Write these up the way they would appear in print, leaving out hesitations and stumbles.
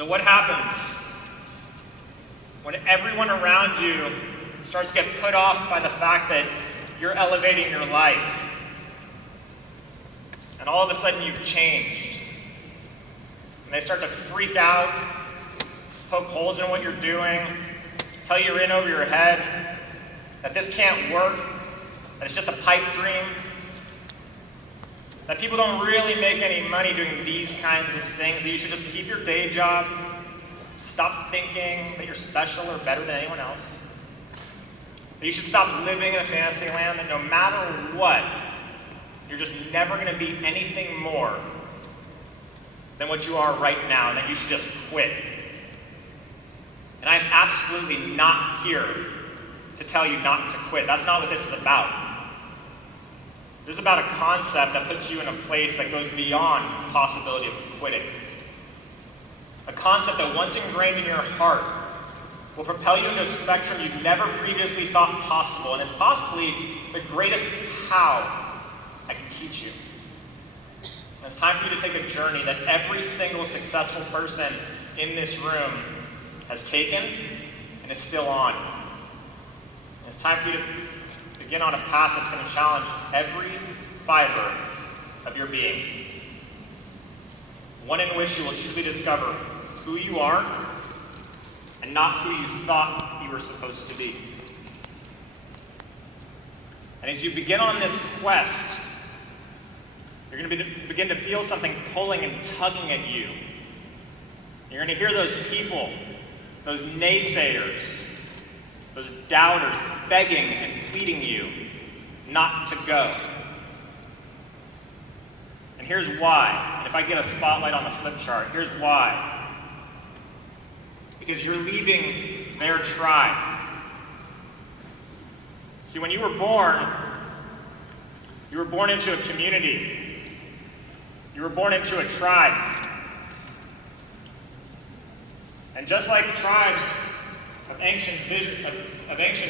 So what happens when everyone around you starts to get put off by the fact that you're elevating your life, and all of a sudden you've changed, and they start to freak out, poke holes in what you're doing, tell you you're in over your head, that this can't work, that it's just a pipe dream, that people don't really make any money doing these kinds of things, that you should just keep your day job, stop thinking that you're special or better than anyone else, that you should stop living in a fantasy land, that no matter what, you're just never going to be anything more than what you are right now, and that you should just quit. And I'm absolutely not here to tell you not to quit. That's not what this is about. This is about a concept that puts you in a place that goes beyond the possibility of quitting. A concept that once ingrained in your heart will propel you into a spectrum you've never previously thought possible, and it's possibly the greatest how I can teach you. And it's time for you to take a journey that every single successful person in this room has taken and is still on. And it's time for you to begin on a path that's going to challenge every fiber of your being. One in which you will truly discover who you are and not who you thought you were supposed to be. And as you begin on this quest, you're going to begin to feel something pulling and tugging at you. You're going to hear those people, those naysayers, those doubters begging and pleading you not to go. And here's why. And if I get a spotlight on the flip chart, here's why. Because you're leaving their tribe. See, when you were born into a community. You were born into a tribe. And just like tribes of ancient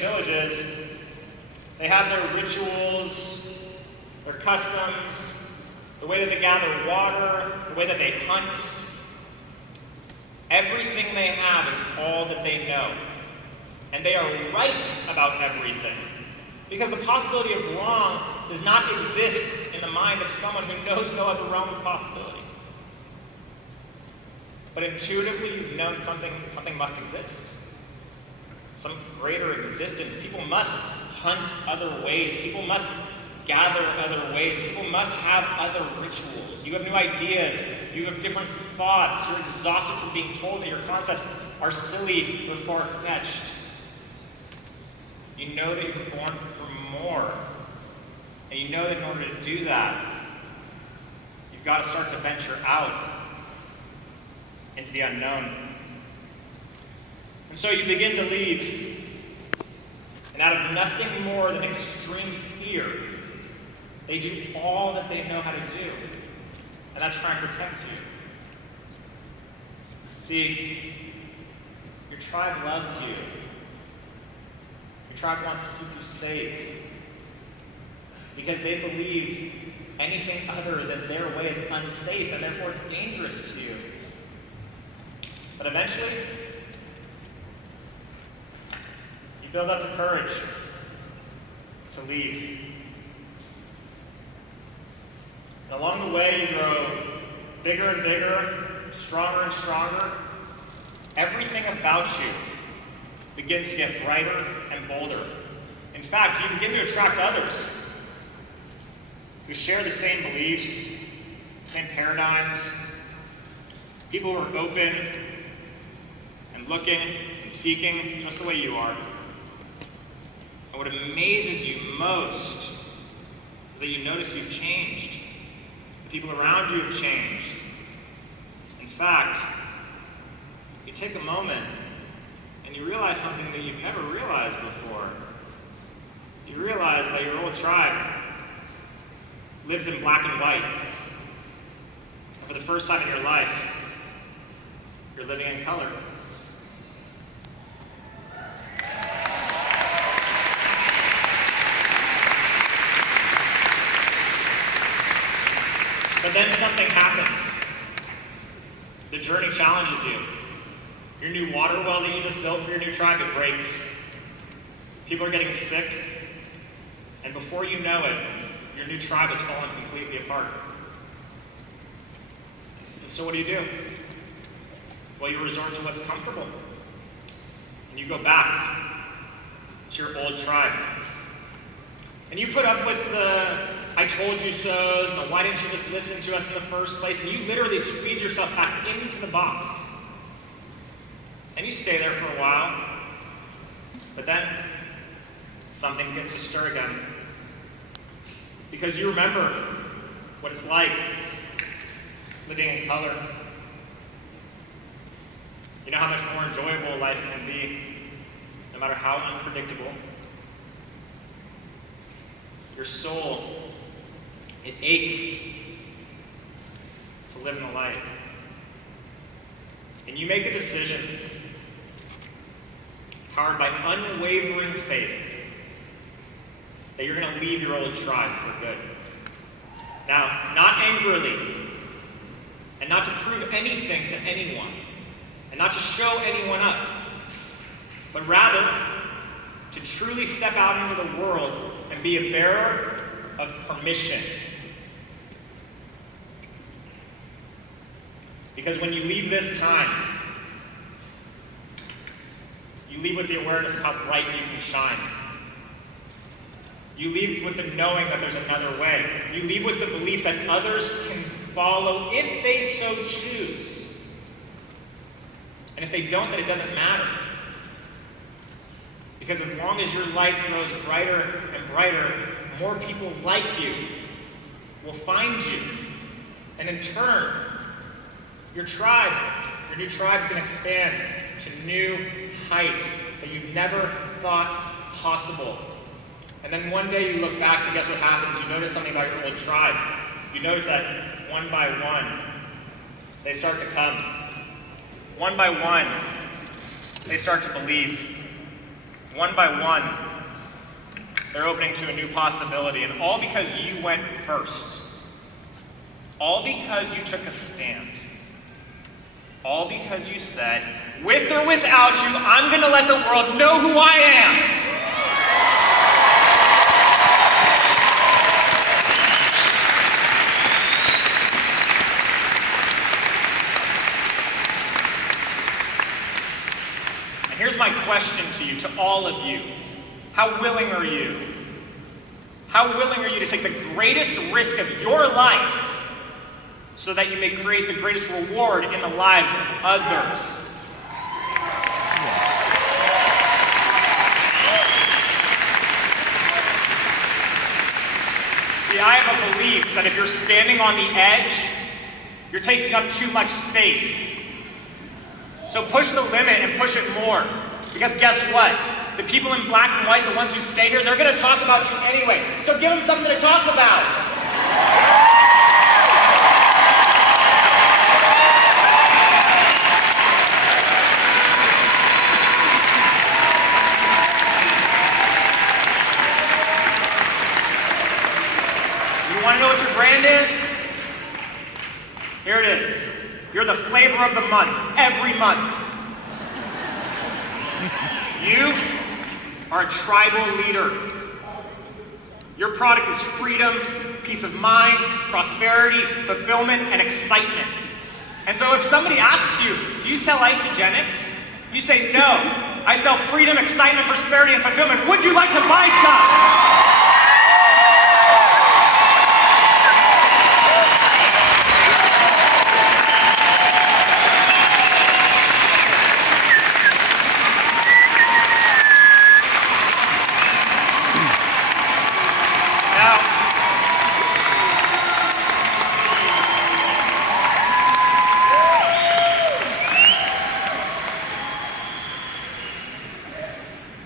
villages, they have their rituals, their customs, the way that they gather water, the way that they hunt. Everything they have is all that they know. And they are right about everything. Because the possibility of wrong does not exist in the mind of someone who knows no other realm of possibility. But intuitively, you've known something must exist. Some greater existence. People must hunt other ways. People must gather other ways. People must have other rituals. You have new ideas. You have different thoughts. You're exhausted from being told that your concepts are silly or far-fetched. You know that you're born for more. And you know that in order to do that, you've got to start to venture out into the unknown. And so you begin to leave. And out of nothing more than extreme fear, they do all that they know how to do. And that's trying to protect you. See, your tribe loves you. Your tribe wants to keep you safe. Because they believe anything other than their way is unsafe, and therefore it's dangerous to you. But eventually, you build up the courage to leave. And along the way, you grow bigger and bigger, stronger and stronger. Everything about you begins to get brighter and bolder. In fact, you begin to attract others who share the same beliefs, same paradigms, people who are open and looking and seeking just the way you are. And what amazes you most is that you notice you've changed. The people around you have changed. In fact, you take a moment and you realize something that you've never realized before. You realize that your old tribe lives in black and white. And for the first time in your life, you're living in color. But then something happens. The journey challenges you. Your new water well that you just built for your new tribe, it breaks. People are getting sick. And before you know it, your new tribe has fallen completely apart. And so what do? Well, you resort to what's comfortable. And you go back to your old tribe. And you put up with the I told you so's and the why didn't you just listen to us in the first place, and you literally squeeze yourself back into the box. And you stay there for a while. But then something begins to stir again. Because you remember what it's like living in color. You know how much more enjoyable life can be, no matter how unpredictable. Your soul, it aches to live in the light. And you make a decision powered by unwavering faith that you're going to leave your old tribe for good. Now, not angrily, and not to prove anything to anyone, and not to show anyone up, but rather to truly step out into the world and be a bearer of permission. Because when you leave this time, you leave with the awareness of how bright you can shine. You leave with the knowing that there's another way. You leave with the belief that others can follow if they so choose. And if they don't, then it doesn't matter. Because as long as your light grows brighter and brighter, more people like you will find you. And in turn, your new tribe is going to expand to new heights that you never thought possible. And then one day you look back and guess what happens? You notice something about your old tribe. You notice that one by one, they start to come. One by one, they start to believe. One by one, they're opening to a new possibility. And all because you went first. All because you took a stand. All because you said, with or without you, I'm going to let the world know who I am. And here's my question to you, to all of you. How willing are you? How willing are you to take the greatest risk of your life so that you may create the greatest reward in the lives of others? See, I have a belief that if you're standing on the edge, you're taking up too much space. So push the limit and push it more. Because guess what? The people in black and white, the ones who stay here, they're going to talk about you anyway. So give them something to talk about. Want to know what your brand is? Here it is. You're the flavor of the month, every month. You are a tribal leader. Your product is freedom, peace of mind, prosperity, fulfillment, and excitement. And so if somebody asks you, do you sell isogenics? You say, no, I sell freedom, excitement, prosperity, and fulfillment. Would you like to buy some?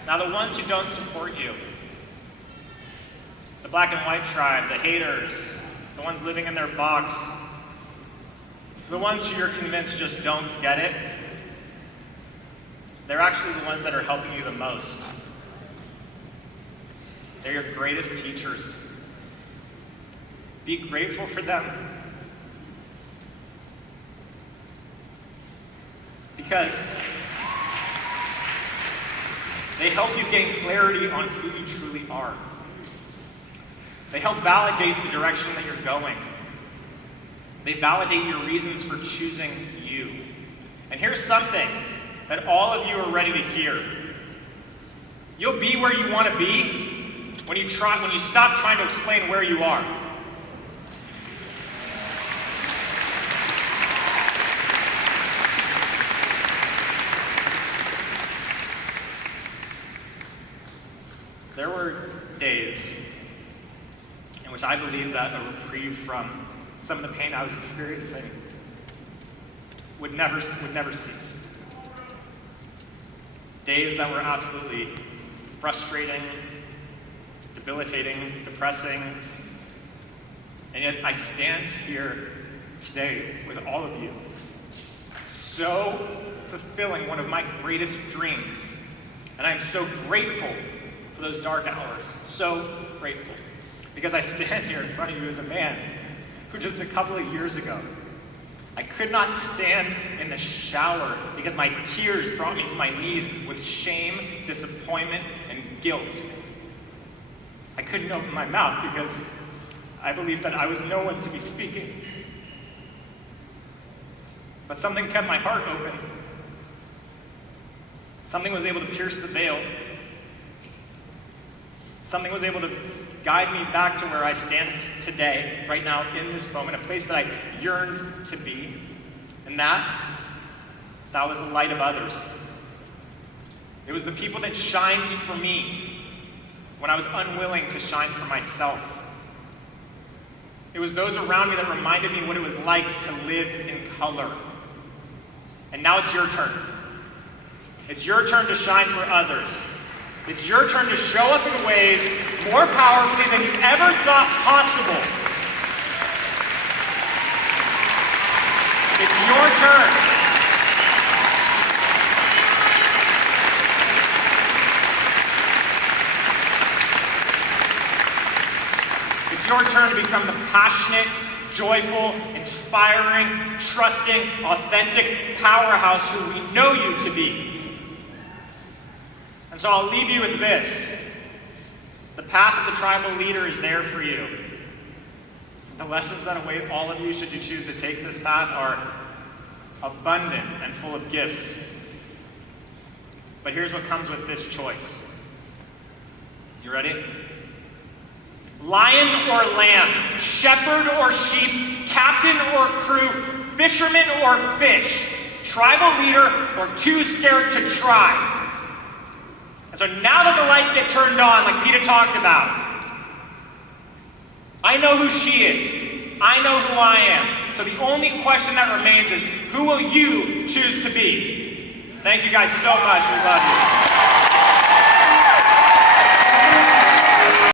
Now the ones who don't support you, the black and white tribe, the haters, the ones living in their box, the ones who you're convinced just don't get it, they're actually the ones that are helping you the most. They're your greatest teachers. Be grateful for them. because they help you gain clarity on who you truly are. They help validate the direction that you're going. They validate your reasons for choosing you. And here's something that all of you are ready to hear. You'll be where you want to be when you stop trying to explain where you are. There were days in which I believed that a reprieve from some of the pain I was experiencing would never cease. Days that were absolutely frustrating, debilitating, depressing, and yet I stand here today with all of you, so fulfilling one of my greatest dreams, and I'm so grateful for those dark hours, so grateful, because I stand here in front of you as a man who just a couple of years ago, I could not stand in the shower because my tears brought me to my knees with shame, disappointment, and guilt. I couldn't open my mouth because I believed that I was no one to be speaking. But something kept my heart open. Something was able to pierce the veil. Something was able to guide me back to where I stand today, right now, in this moment, a place that I yearned to be. And that was the light of others. It was the people that shined for me when I was unwilling to shine for myself. It was those around me that reminded me what it was like to live in color. And now it's your turn. It's your turn to shine for others. It's your turn to show up in ways more powerfully than you ever thought possible. It's your turn. It's your turn to become the passionate, joyful, inspiring, trusting, authentic powerhouse who we know you to be. And so I'll leave you with this. The path of the tribal leader is there for you. The lessons that await all of you, should you choose to take this path, are abundant and full of gifts. But here's what comes with this choice. You ready? Lion or lamb, shepherd or sheep, captain or crew, fisherman or fish, tribal leader or too scared to try. And so now that the lights get turned on, like Peter talked about, I know who she is. I know who I am. So the only question that remains is, who will you choose to be? Thank you guys so much. We love you.